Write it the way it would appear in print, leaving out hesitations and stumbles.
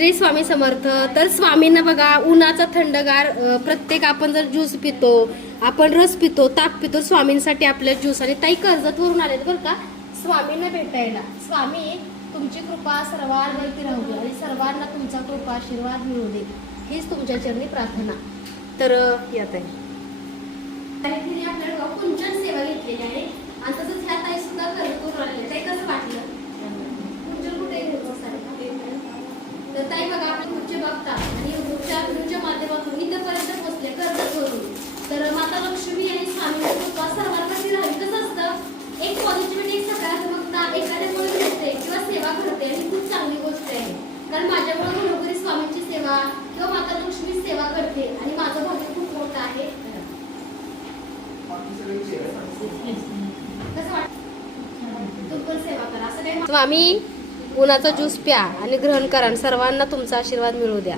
श्री स्वामी समर्थ. तर स्वामींना बघा उन्हाचा थंडगार प्रत्येक आपण जर ज्यूस पितो, आपण रस पितो, ताक पितो, स्वामींसाठी आपले ज्यूस. आणि ताई कर्जतवरून आलेत बरं का स्वामींना भेटायला. स्वामी तुमची कृपा सर्वांवरती राहू दे आणि सर्वांना तुमचा कृपा आशीर्वाद मिळू दे, हीच तुमच्या चरणी प्रार्थना. तर यात आहे तिने आपल्याला कुंचन सेवा घेतलेली आहे आणि तसंच ह्या ताई सुद्धा करून आलेल्या. ताई कसं वाटलं? कुंचन कुठे तर ताई बघा आपण पुढचे बघता आणि युट्यूबच्या माध्यमातून इथपर्यंत पोहोचले कर्जतवरून. तर माता लक्ष्मी आणि स्वामींची कृपा सर्वांवरती राहावी. कसं असतं, एक पॉझिटिव्हिटी, एक सकारात्मकता एखाद्यामुळे घडते किंवा सेवा घडते आणि खूप चांगली गोष्ट आहे. कारण माझ्यामुळे घरोघरी स्वामींची सेवा किंवा माता लक्ष्मी सेवा घडते आणि माझं भाग्य खूप मोठं आहे. कसं वाटतं? तू पण सेवा करा असं काही. स्वामी उन्हाचा ज्यूस प्या आणि ग्रहण करा, सर्वांना तुमचा आशीर्वाद मिळू द्या.